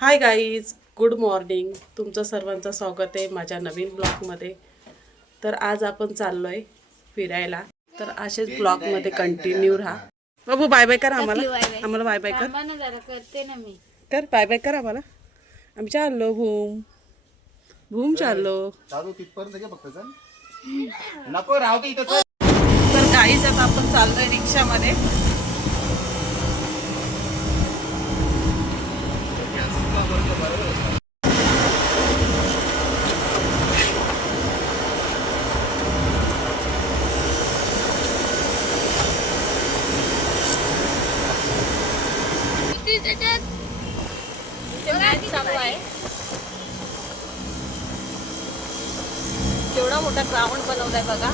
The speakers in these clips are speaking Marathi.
हाय गाईज गुड मॉर्निंग तुमचं सर्वांचं स्वागत आहे माझ्या नवीन ब्लॉगमध्ये. तर आज आपण चाललो आहे फिरायला. तर असेच ब्लॉगमध्ये कंटिन्यू राहा. बाबू बाय बाय कर आम्हाला. आम्हाला बाय बाय कर. करते ना मी. कर बाय बाय कर आम्हाला. आम्ही चाललो भूम. भूम चाललो. चालू तिथपर्यंत फक्त नको राहू. तर गाईज आता आपण चाललोय रिक्षामध्ये केवढा मोठा ग्राउंड बनवलाय बघा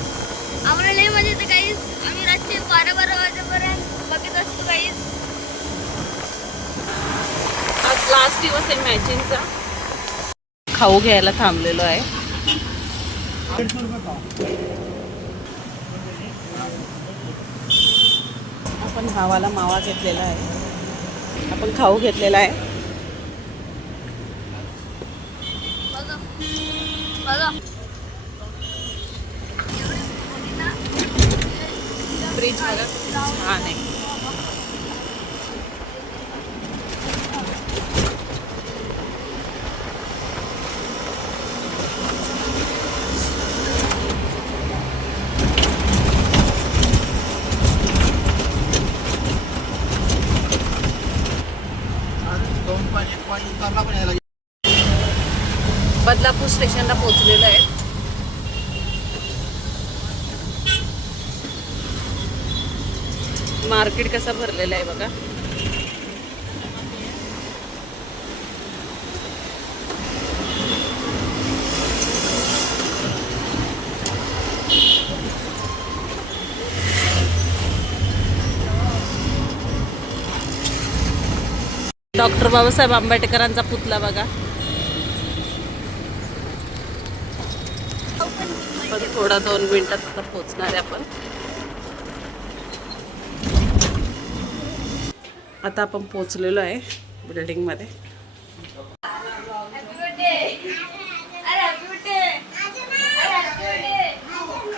आम्हाला लय मजा येते काहीच आम्ही रातचे बारा बारा वाजेपर्यंत बघत असतो काहीच आज आहे मॅचिंगचा? खाऊ घ्यायला थांबलेलो आहे. आपण भावाला मावा घेतलेला आहे. आपण खाऊ घेतलेला आहे. फ्रीज मला छान आहे दोन पण एक पण उतरला पण यायला बदलापूर स्टेशनला पोहोचलेलं आहे. मार्केट कसा भरलेलं आहे बघा. डॉक्टर बाबासाहेब आंबेडकरांचा पुतला बघा. पण थोडा दोन मिनटात आता पोचणार आहे आपण. आता आपण पोचलेलो आहे बिल्डिंगमध्ये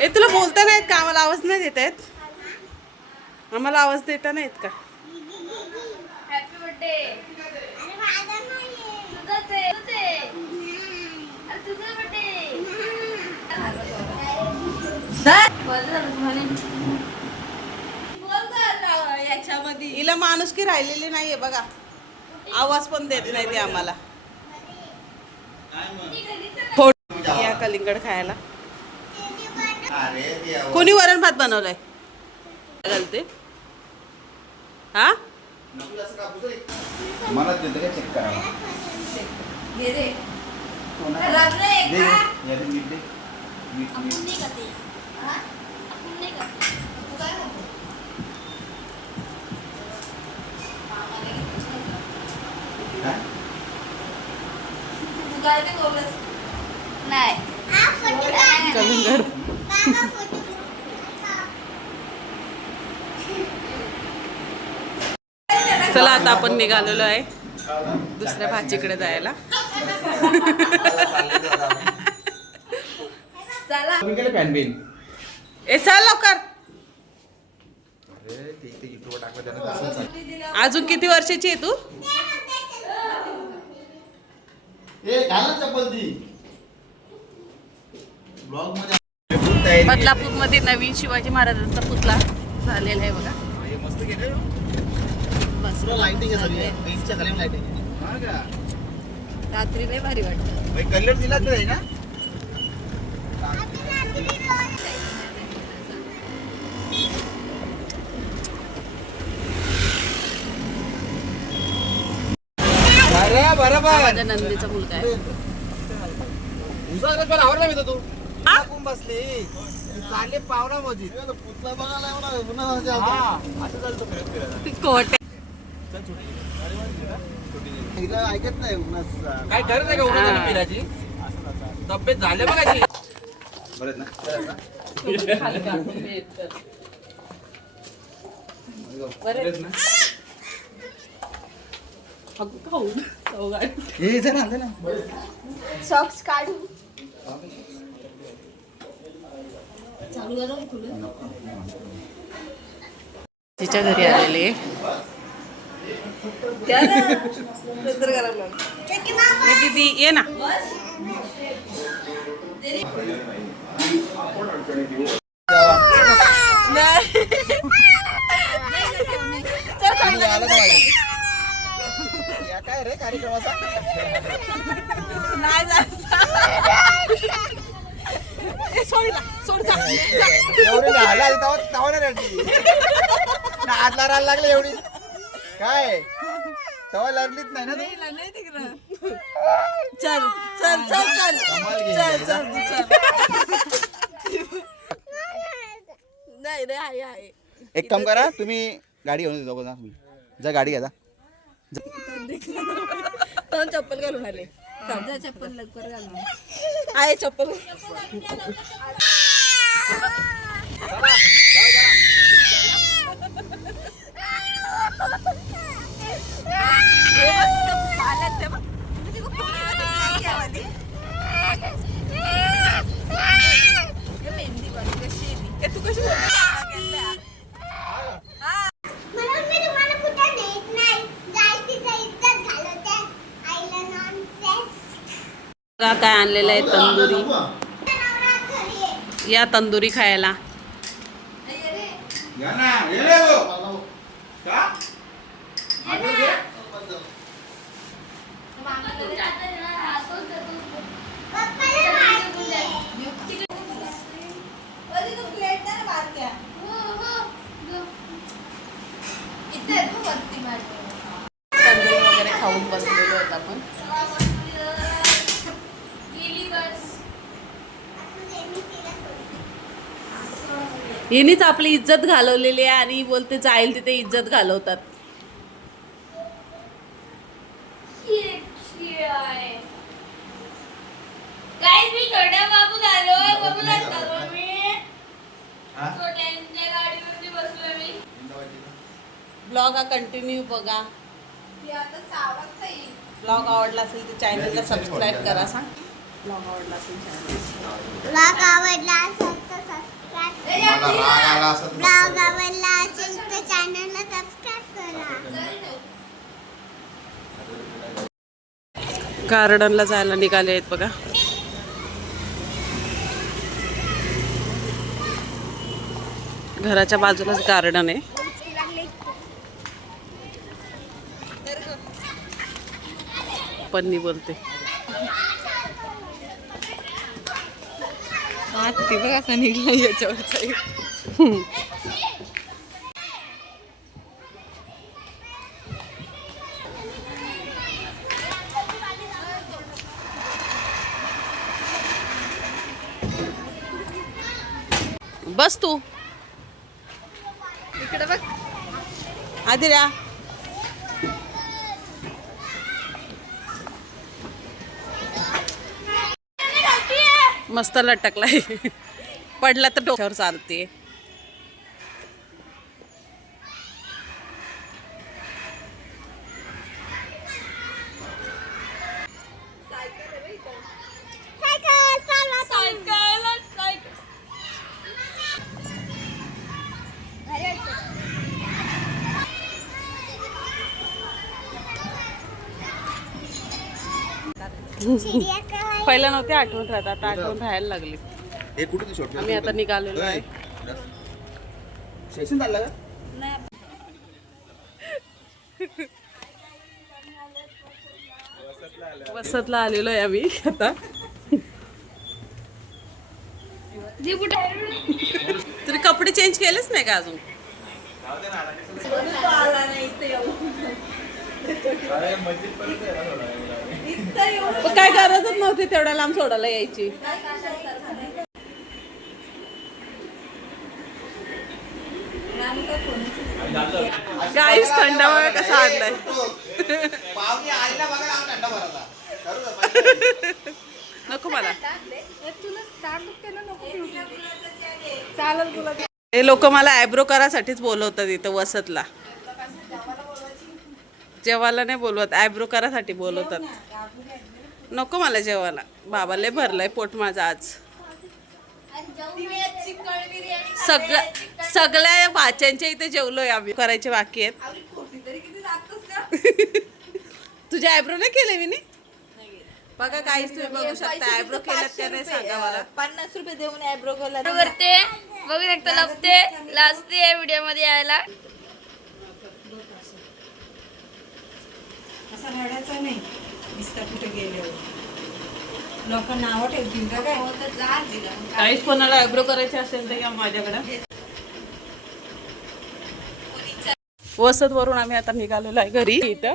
ए तुला बोलता नाहीत का? आम्हाला आवाज नाही देत आहेत आम्हाला आवाज देता नाहीत का? हॅपी बर्थडे तुझं आहे अरे तुझं बर्थडे याच्यामध्ये. हिला माणूस की राहिलेली नाहीये बघा. आवाज पण देत नाही ते आम्हाला. या कलिंगड खायला. कोणी वरण भात बनवलाय? घालते. हा. मला चेक नाही हा? चला आता आपण निघालेलो आहे दुसऱ्या भाजीकडे जायला चला पॅन बिन ए चल लवकर. अजून किती वर्षाची आहे तू. बदलापूरमध्ये नवीन शिवाजी महाराजांचा पुतळा झालेला आहे बघा. हे हा. रात्री लय भारी वाटत. भाई कलर दिला ना? बरोबर. माझ्या नंदीचा मुलगा आहे. उसागरात पण आवडला मी तर तू. कोण बसले. चालले पावना मध्ये पुतला बघायला पुन्हा असं चालतो फिरत फिरत. कोट ऐकत नाही उन्हाचा काय गरज आहे का तब्येत झाल्या बघा ती. बरं ना? बरं बरेच ना? हे जरा आणलं ना सॉक्स काढू तिच्या घरी आलेली दीदी ये ना काय रे कार्यक्रमाचा? एवढी नाला आली तेव्हा तेव्हा नाही रडली नादला राहायला लागले एवढी. काय? तेव्हा लढलीच नाही ना? चल चल चल चल. चल चल चल. नाही रे आहे आहे. एक काम करा तुम्ही गाडी घेऊन जाऊ जा. गाडी घ्या जा. तो चप्पल घालून आले. चप्पल लवकर घालून. आहे चप्पल. तू कशी म्हणून मी तुम्हाला कुठे नेत नाही जाय तिथे इज्जत घालवते आईला नॉनसेन्स बघा काय आणलेलं आहे तंदुरी. या तंदुरी खायला या ना ये रे भाऊ. का? पप्पाला माहिती आहे. तंदुरी वगैरे खाऊन बसलेलो होत आपण हिनीच आपली इज्जत घालवलेली आहे आणि बोलते जाईल तिथे इज्जत घालवतात. Guys, मी छोट्या बाबू झालो बाबूला झालो मी. हा? छोट्यांच्या गाडीवरती बसलो मी. ब्लॉग हा कंटिन्यू बघा. ब्लॉग आवडला असेल तर चॅनलला सबस्क्राईब करा सांग. ब्लॉग आवडला असेल चॅनल ब्लॉग आवडला असेल मला राग आला असत ब्लॉग आवडला असेल तर चॅनलला सबस्क्राईब करा. गार्डनला जायला निघाले आहेत बघा. घराच्या बाजूलाच गार्डन आहे. पन्नी बोलते. ती बघ असा निघला याच्यावरचा बस तू. इकडे बघ. आदिरा. मस्त लटकलाय. पडला तर डोक्यावर चालते. सायकल पहिला नव्हते आठवण राहत. आता आठवण राहायला लागली. हे कुठे शॉर्ट आम्ही आता निघालेलो आहे. सेशन चालला का? वसतला आलेलो आहे आम्ही आता. तरी कपडे चेंज केलेच नाही का अजून? पण काय गरजच नव्हती तेवढ्या लांब सोडायला यायची. काहीच थंडा बघा कसा आणलाय? नको मला. हे लोक मला आयब्रो करासाठीच बोलवतात इथं वसतला. जेवायला नाही बोलवत आयब्रो करासाठी बोलवतात. नको मला जेवायला. बाबा लय भरलंय पोट माझं आज. सगळ्या सगळ्या वाच्यांच्या इथे जेवलोय आम्ही. करायचे बाकी आहेत. तुझे आयब्रो नाही केले मी बघा काहीच तुम्ही बघू शकता आयब्रो केल्यात का नाही सांगा मला. पन्नास रुपये देऊन आयब्रो केला. करते बघू शकता लपते लाजते या व्हिडिओमध्ये यायला. असं रडायचं नाही. नुसतं कुठे गेले लोक नावं ठेवतील का काय? काहीच कोणाला आयब्रो करायचे असेल तर या माझ्याकडे. वसत वरून आम्ही आता निघालेलो आहे घरी. इथं.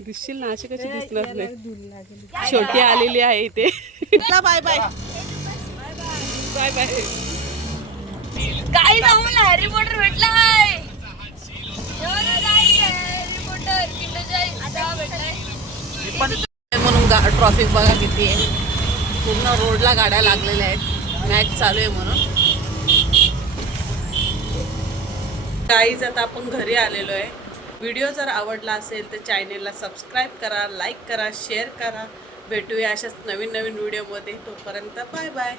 दिसशील ना अशी कशी दिसणार नाही. छोटी आलेली आहे इथे. बाय बाय बाय बाय काही जाऊन हॅरी पॉटर पॉटर म्हणून ट्रॉफिक बघा किती आहे. पूर्ण रोडला गाड्या लागलेल्या आहेत. मॅच चालू आहे म्हणून. काहीच आता आपण घरी आलेलो आहे. व्हिडिओ जर आवडला असेल तर चॅनेलला सबस्क्राईब करा लाईक करा शेअर करा. भेटूया अशाच नवीन नवीन व्हिडिओमध्ये तोपर्यंत बाय बाय